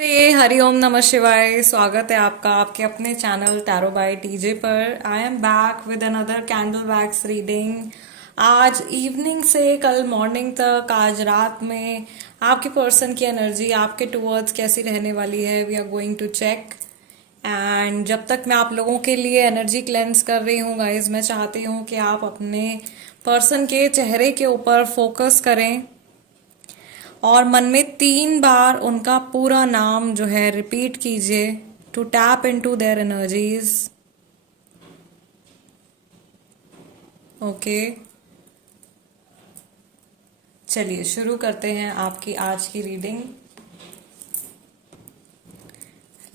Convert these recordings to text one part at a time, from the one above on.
हरिओम नमः शिवाय। स्वागत है आपका आपके अपने चैनल टैरो बाय टीजे पर। I am back with another candle wax reading. आज इवनिंग से कल मॉर्निंग तक, आज रात में आपके पर्सन की एनर्जी आपके टूवर्ड्स कैसी रहने वाली है, we are going to check. And जब तक मैं आप लोगों के लिए एनर्जी क्लेंस कर रही हूँ गाइज, मैं चाहती हूँ कि आप अपने पर्सन के चेहरे के ऊपर फोकस करें और मन में 3 बार उनका पूरा नाम जो है रिपीट कीजिए to tap into their energies. Okay, चलिए शुरू करते हैं आपकी आज की reading.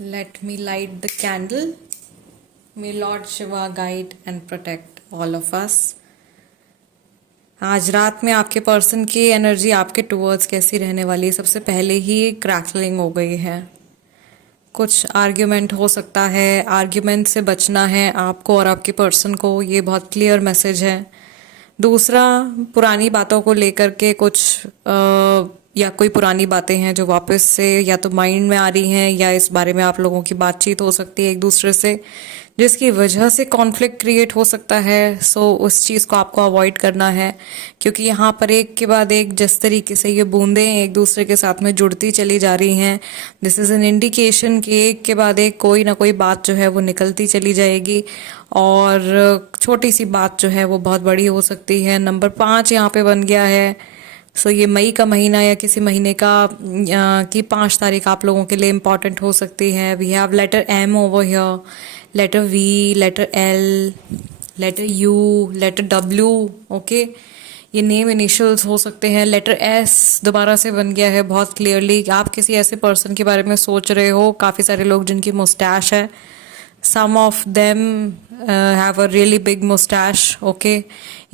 Let me light the candle. May lord Shiva guide and protect all of us. आज रात में आपके पर्सन की एनर्जी आपके टूवर्ड्स कैसी रहने वाली है। सबसे पहले ही क्रैकलिंग हो गई है, कुछ आर्ग्यूमेंट हो सकता है, आर्ग्यूमेंट से बचना है आपको और आपके पर्सन को, ये बहुत क्लियर मैसेज है। दूसरा, पुरानी बातों को लेकर के कुछ या कोई पुरानी बातें हैं जो वापस से या तो माइंड में आ रही हैं, या इस बारे में आप लोगों की बातचीत हो सकती है एक दूसरे से, जिसकी वजह से कॉन्फ्लिक्ट क्रिएट हो सकता है। सो उस चीज़ को आपको अवॉइड करना है, क्योंकि यहाँ पर एक के बाद एक जिस तरीके से ये बूंदें एक दूसरे के साथ में जुड़ती चली जा रही हैं, दिस इज़ एन इंडिकेशन कि एक के बाद एक कोई ना कोई बात जो है वो निकलती चली जाएगी, और छोटी सी बात जो है वो बहुत बड़ी हो सकती है। नंबर 5 यहाँ पे बन गया है। सो ये मई का महीना या किसी महीने का की 5 तारीख आप लोगों के लिए इम्पॉर्टेंट हो सकती है। We have letter M over here, letter V, letter L, letter U, letter W. Okay, ये नेम इनिशियल्स हो सकते हैं। लेटर एस दोबारा से बन गया है बहुत क्लियरली। आप किसी ऐसे पर्सन के बारे में सोच रहे हो, काफ़ी सारे लोग जिनकी मुस्टैश है, some of them have a really big moustache. Okay,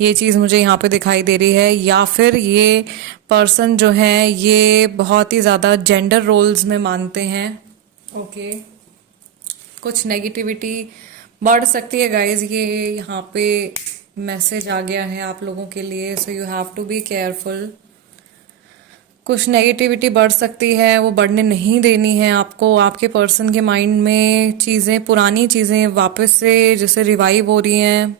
ये चीज़ मुझे यहाँ पे दिखाई दे रही है। या फिर ये पर्सन जो है ये बहुत ही ज़्यादा जेंडर रोल्स में मानते हैं। ओके, कुछ नेगेटिविटी बढ़ सकती है गाइज, ये यहाँ पे मैसेज आ गया है आप लोगों के लिए। So you have to be careful. कुछ नेगेटिविटी बढ़ सकती है, वो बढ़ने नहीं देनी है आपको। आपके पर्सन के माइंड में चीज़ें, पुरानी चीज़ें वापस से जैसे रिवाइव हो रही हैं।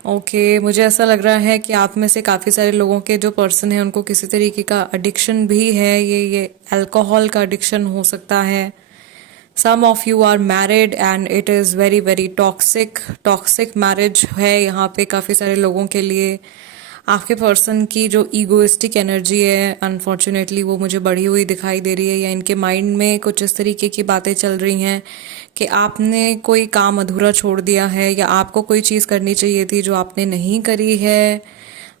ओके, मुझे ऐसा लग रहा है कि आप में से काफ़ी सारे लोगों के जो पर्सन है उनको किसी तरीके का एडिक्शन भी है। ये अल्कोहल का एडिक्शन हो सकता है। Some of you are married and it is very very toxic marriage है यहाँ पे काफ़ी सारे लोगों के लिए। आपके पर्सन की जो ईगोइस्टिक एनर्जी है, अनफॉर्चुनेटली वो मुझे बढ़ी हुई दिखाई दे रही है, या इनके माइंड में कुछ इस तरीके की बातें चल रही हैं कि आपने कोई काम अधूरा छोड़ दिया है, या आपको कोई चीज़ करनी चाहिए थी जो आपने नहीं करी है।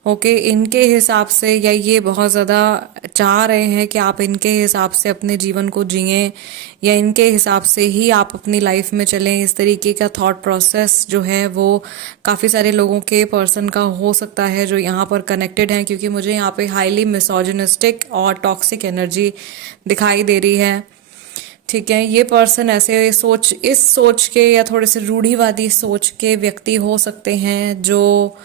ओके, इनके हिसाब से, या ये बहुत ज़्यादा चाह रहे हैं कि आप इनके हिसाब से अपने जीवन को जिएं, या इनके हिसाब से ही आप अपनी लाइफ में चलें। इस तरीके का थॉट प्रोसेस जो है वो काफ़ी सारे लोगों के पर्सन का हो सकता है जो यहाँ पर कनेक्टेड हैं, क्योंकि मुझे यहाँ पे हाईली मिसोजिनिस्टिक और टॉक्सिक एनर्जी दिखाई दे रही है। ठीक है, ये पर्सन ऐसे इस सोच के या थोड़े से रूढ़िवादी सोच के व्यक्ति हो सकते हैं जो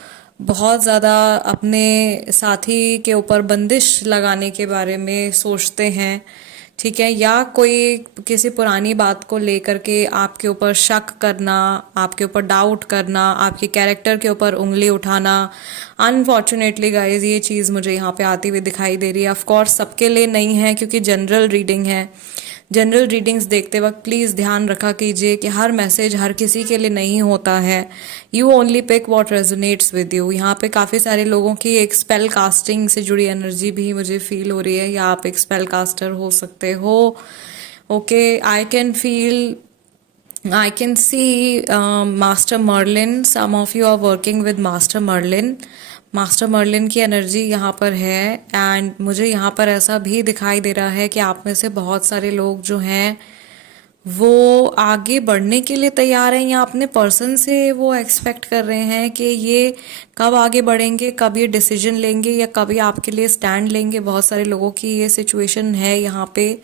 बहुत ज़्यादा अपने साथी के ऊपर बंदिश लगाने के बारे में सोचते हैं। ठीक है, या कोई किसी पुरानी बात को लेकर के आपके ऊपर शक करना, आपके ऊपर डाउट करना, आपके कैरेक्टर के ऊपर उंगली उठाना। अनफॉर्चुनेटली गाइज, ये चीज़ मुझे यहाँ पे आती हुई दिखाई दे रही है। ऑफ कोर्स सबके लिए नहीं है, क्योंकि जनरल रीडिंग है। जनरल रीडिंग्स देखते वक्त प्लीज़ ध्यान रखा कीजिए कि हर मैसेज हर किसी के लिए नहीं होता है। You only pick what resonates with you. यहाँ पे काफ़ी सारे लोगों की एक स्पेल कास्टिंग से जुड़ी एनर्जी भी मुझे फील हो रही है, या आप एक स्पेल कास्टर हो सकते हो। Okay, I can see Master Merlin. Some of you are working with Master Merlin. Master Merlin की एनर्जी यहाँ पर है, एंड मुझे यहाँ पर ऐसा भी दिखाई दे रहा है कि आप में से बहुत सारे लोग जो हैं वो आगे बढ़ने के लिए तैयार हैं, या अपने पर्सन से वो एक्सपेक्ट कर रहे हैं कि ये कब आगे बढ़ेंगे, कब ये डिसीजन लेंगे, या कब ये आपके लिए स्टैंड लेंगे। बहुत सारे लोगों की ये सिचुएशन है यहाँ पे।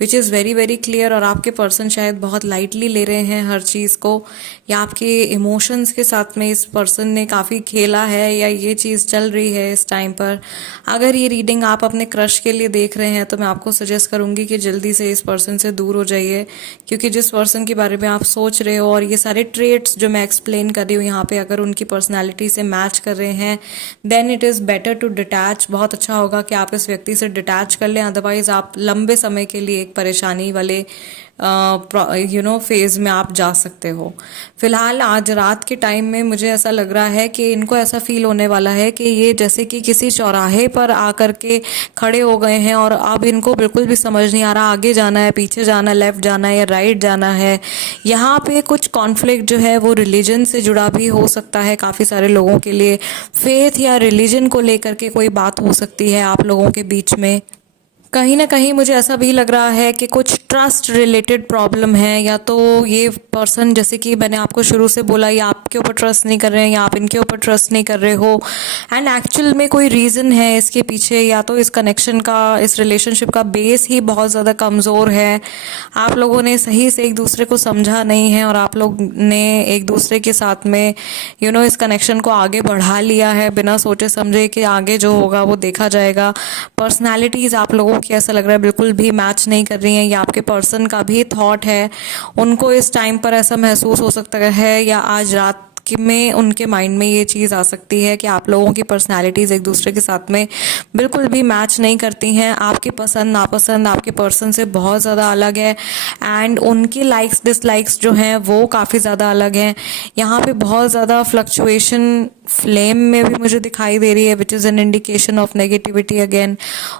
Which is very very clear. और आपके पर्सन शायद बहुत लाइटली ले रहे हैं हर चीज़ को, या आपके इमोशंस के साथ में इस पर्सन ने काफ़ी खेला है, या ये चीज़ चल रही है इस टाइम पर। अगर ये रीडिंग आप अपने क्रश के लिए देख रहे हैं तो मैं आपको सजेस्ट करूंगी कि जल्दी से इस पर्सन से दूर हो जाइए, क्योंकि जिस पर्सन के बारे में आप सोच रहे हो और ये सारे ट्रेट्स जो मैं एक्सप्लेन कर रही हूँ यहाँ पे अगर उनकी पर्सनैलिटी से मैच कर रहे हैं, then it is better to detach. बहुत अच्छा होगा कि आप इस व्यक्ति से डिटैच कर लें, अदरवाइज आप लंबे समय के लिए एक परेशानी वाले फेज में आप जा सकते हो। फिलहाल आज रात के टाइम में मुझे ऐसा लग रहा है कि इनको ऐसा फील होने वाला है कि ये जैसे कि किसी चौराहे पर आकर के खड़े हो गए हैं और अब इनको बिल्कुल भी समझ नहीं आ रहा आगे जाना है, पीछे जाना है, लेफ्ट जाना है या राइट जाना है। यहाँ पे कुछ कॉन्फ्लिक्ट जो है वो रिलीजन से जुड़ा भी हो सकता है। काफ़ी सारे लोगों के लिए फेथ या रिलीजन को लेकर के कोई बात हो सकती है आप लोगों के बीच में। कहीं ना कहीं मुझे ऐसा भी लग रहा है कि कुछ ट्रस्ट रिलेटेड प्रॉब्लम है, या तो ये पर्सन, जैसे कि मैंने आपको शुरू से बोला, या आपके ऊपर ट्रस्ट नहीं कर रहे हैं या आप इनके ऊपर ट्रस्ट नहीं कर रहे हो, एंड एक्चुअल में कोई रीज़न है इसके पीछे। या तो इस कनेक्शन का, इस रिलेशनशिप का बेस ही बहुत ज़्यादा कमज़ोर है। आप लोगों ने सही से एक दूसरे को समझा नहीं है और आप लोग ने एक दूसरे के साथ में इस कनेक्शन को आगे बढ़ा लिया है बिना सोचे समझे कि आगे जो होगा वो देखा जाएगा। पर्सनैलिटीज़ आप लोगों की ऐसा लग रहा है बिल्कुल भी मैच नहीं कर रही हैं, या आपके पर्सन का भी थॉट है, उनको इस टाइम पर ऐसा महसूस हो सकता है, या आज रात में उनके माइंड में ये चीज़ आ सकती है कि आप लोगों की पर्सनालिटीज़ एक दूसरे के साथ में बिल्कुल भी मैच नहीं करती हैं। आपकी पसंद नापसंद आपके पर्सन से बहुत ज़्यादा अलग है, एंड उनकी लाइक्स डिसलाइक्स जो हैं वो काफ़ी ज़्यादा अलग हैं। यहाँ पे बहुत ज़्यादा फ्लक्चुएशन फ्लेम में भी मुझे दिखाई दे रही है, which is an indication of negativity again.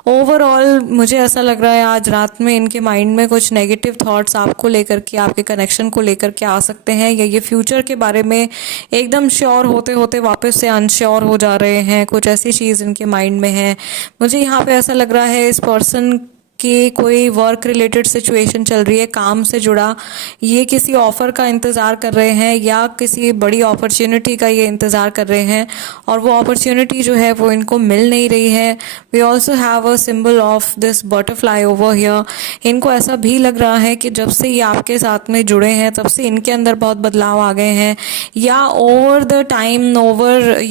Overall मुझे ऐसा लग रहा है आज रात में इनके माइंड में कुछ नेगेटिव थॉट्स आपको लेकर के, आपके कनेक्शन को लेकर के आ सकते हैं, या ये फ्यूचर के बारे में एकदम श्योर होते होते वापस से अनश्योर हो जा रहे हैं। कुछ ऐसी चीज़ इनके माइंड में है। मुझे यहाँ पे ऐसा लग रहा है इस पर्सन कि कोई वर्क रिलेटेड सिचुएशन चल रही है, काम से जुड़ा। ये किसी ऑफर का इंतज़ार कर रहे हैं या किसी बड़ी अपॉर्चुनिटी का ये इंतज़ार कर रहे हैं, और वो अपॉर्चुनिटी जो है वो इनको मिल नहीं रही है। We also have a symbol of this butterfly over here. इनको ऐसा भी लग रहा है कि जब से ये आपके साथ में जुड़े हैं तब से इनके अंदर बहुत बदलाव आ गए हैं, या ओवर द टाइम, ओवर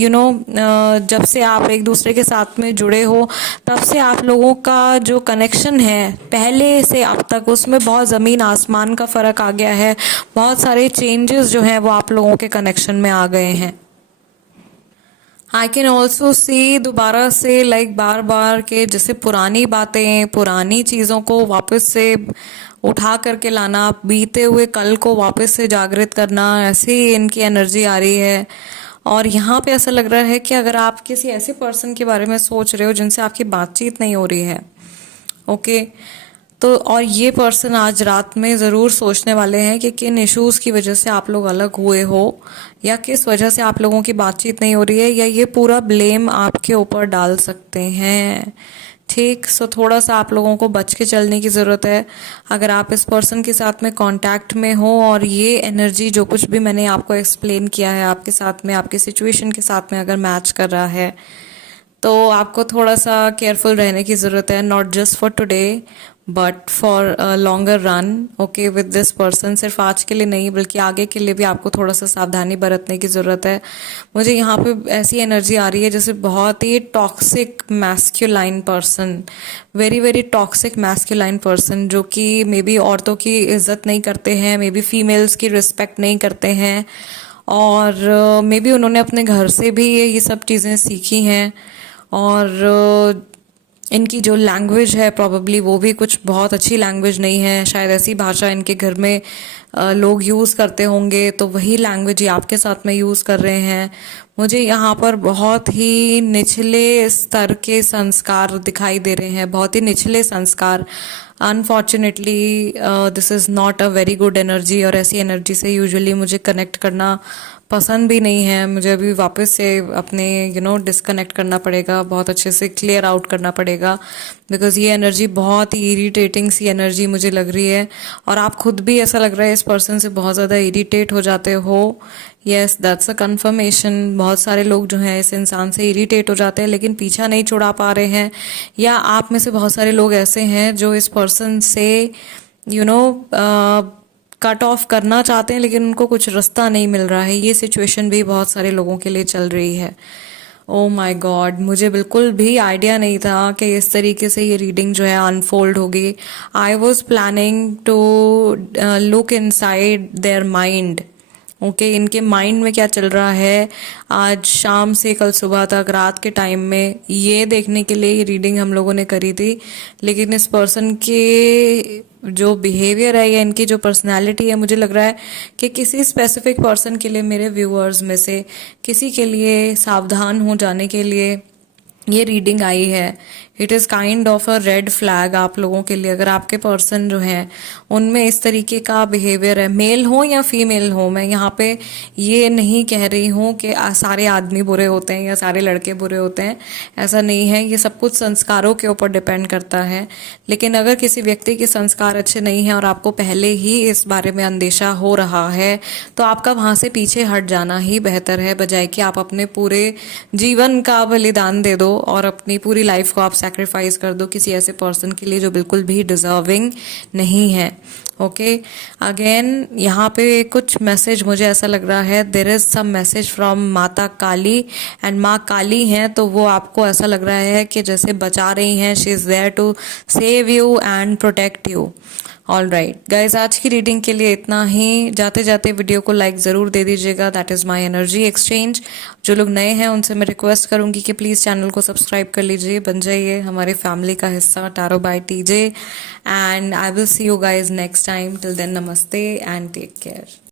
जब से आप एक दूसरे के साथ में जुड़े हो तब से आप लोगों का जो कनेक्शन है पहले से अब तक, उसमें बहुत ज़मीन आसमान का फ़र्क आ गया है। बहुत सारे चेंजेस जो हैं वो आप लोगों के कनेक्शन में आ गए हैं। आई कैन ऑल्सो सी दोबारा से बार बार के जैसे पुरानी बातें, पुरानी चीज़ों को वापस से उठा करके लाना, बीते हुए कल को वापस से जागृत करना, ऐसी इनकी एनर्जी आ रही है। और यहाँ पे ऐसा लग रहा है कि अगर आप किसी ऐसे पर्सन के बारे में सोच रहे हो जिनसे आपकी बातचीत नहीं हो रही है, ओके, तो और ये पर्सन आज रात में ज़रूर सोचने वाले हैं कि किन इश्यूज़ की वजह से आप लोग अलग हुए हो, या किस वजह से आप लोगों की बातचीत नहीं हो रही है, या ये पूरा ब्लेम आपके ऊपर डाल सकते हैं। ठीक, सो थोड़ा सा आप लोगों को बच के चलने की ज़रूरत है। अगर आप इस पर्सन के साथ में कांटेक्ट में हो और ये एनर्जी जो कुछ भी मैंने आपको एक्सप्लेन किया है आपके साथ में, आपके सिचुएशन के साथ में अगर मैच कर रहा है, तो आपको थोड़ा सा केयरफुल रहने की ज़रूरत है, not just for today but for a longer run, okay, with this person. सिर्फ आज के लिए नहीं बल्कि आगे के लिए भी आपको थोड़ा सा सावधानी बरतने की ज़रूरत है। मुझे यहाँ पे ऐसी एनर्जी आ रही है जैसे बहुत ही toxic masculine person, very very toxic masculine person, जो कि मे बी औरतों की इज्जत नहीं करते हैं, मे बी फीमेल्स की रिस्पेक्ट नहीं करते हैं, और मे बी उन्होंने अपने घर से भी ये सब चीज़ें सीखी हैं, और इनकी जो लैंग्वेज है प्रॉबेबली वो भी कुछ बहुत अच्छी लैंग्वेज नहीं है। शायद ऐसी भाषा इनके घर में लोग यूज़ करते होंगे, तो वही लैंग्वेज ये आपके साथ में यूज़ कर रहे हैं। मुझे यहाँ पर बहुत ही निचले स्तर के संस्कार दिखाई दे रहे हैं, बहुत ही निचले संस्कार। Unfortunately this is not a very good energy, और ऐसी एनर्जी से यूजुअली मुझे कनेक्ट करना पसंद भी नहीं है। मुझे अभी वापस से अपने डिस्कनेक्ट करना पड़ेगा, बहुत अच्छे से क्लियर आउट करना पड़ेगा, बिकॉज ये एनर्जी बहुत ही इरिटेटिंग सी एनर्जी मुझे लग रही है। और आप खुद भी ऐसा लग रहा है इस पर्सन से बहुत ज़्यादा इरिटेट हो जाते हो। Yes, that's a conformation. बहुत सारे लोग जो हैं इस इंसान से इरिटेट हो जाते हैं लेकिन पीछा नहीं छुड़ा पा रहे हैं, या आप में से बहुत सारे लोग ऐसे हैं जो इस पर्सन से यू नो कट ऑफ करना चाहते हैं लेकिन उनको कुछ रास्ता नहीं मिल रहा है। ये सिचुएशन भी बहुत सारे लोगों के लिए चल रही है। ओ माय गॉड, मुझे बिल्कुल भी आइडिया नहीं था कि इस तरीके से ये रीडिंग जो है अनफोल्ड होगी। I was planning to look inside their mind. Okay, इनके माइंड में क्या चल रहा है आज शाम से कल सुबह तक, रात के टाइम में, ये देखने के लिए ये रीडिंग हम लोगों ने करी थी। लेकिन इस पर्सन के जो बिहेवियर है या इनकी जो पर्सनालिटी है, मुझे लग रहा है कि किसी स्पेसिफिक पर्सन के लिए, मेरे व्यूअर्स में से किसी के लिए सावधान हो जाने के लिए ये रीडिंग आई है। It is kind of a red flag आप लोगों के लिए। अगर आपके पर्सन जो हैं उनमें इस तरीके का बिहेवियर है, मेल हो या फीमेल हो, मैं यहाँ पे ये नहीं कह रही हूँ कि सारे आदमी बुरे होते हैं या सारे लड़के बुरे होते हैं, ऐसा नहीं है। ये सब कुछ संस्कारों के ऊपर डिपेंड करता है। लेकिन अगर किसी व्यक्ति के संस्कार अच्छे नहीं हैं और आपको पहले ही इस बारे में अंदेशा हो रहा है, तो आपका वहाँ से पीछे हट जाना ही बेहतर है, बजाय कि आप अपने पूरे जीवन का बलिदान दे दो और अपनी पूरी लाइफ को आप सैक्रिफाइस कर दो किसी ऐसे पर्सन के लिए जो बिल्कुल भी डिजर्विंग नहीं है। ओके, अगेन यहाँ पे कुछ मैसेज मुझे ऐसा लग रहा है, there is some message from Mata Kali, and माँ काली हैं तो वो आपको ऐसा लग रहा है कि जैसे बचा रही हैं, she is there to save you and protect you. All right guys, आज की रीडिंग के लिए इतना ही। जाते जाते वीडियो को लाइक ज़रूर दे दीजिएगा, that is my energy exchange. जो लोग नए हैं उनसे मैं रिक्वेस्ट करूंगी कि प्लीज़ चैनल को सब्सक्राइब कर लीजिए, बन जाइए हमारी फैमिली का हिस्सा, tarot by TJ. And I will see you guys next time. Till then, नमस्ते एंड टेक केयर।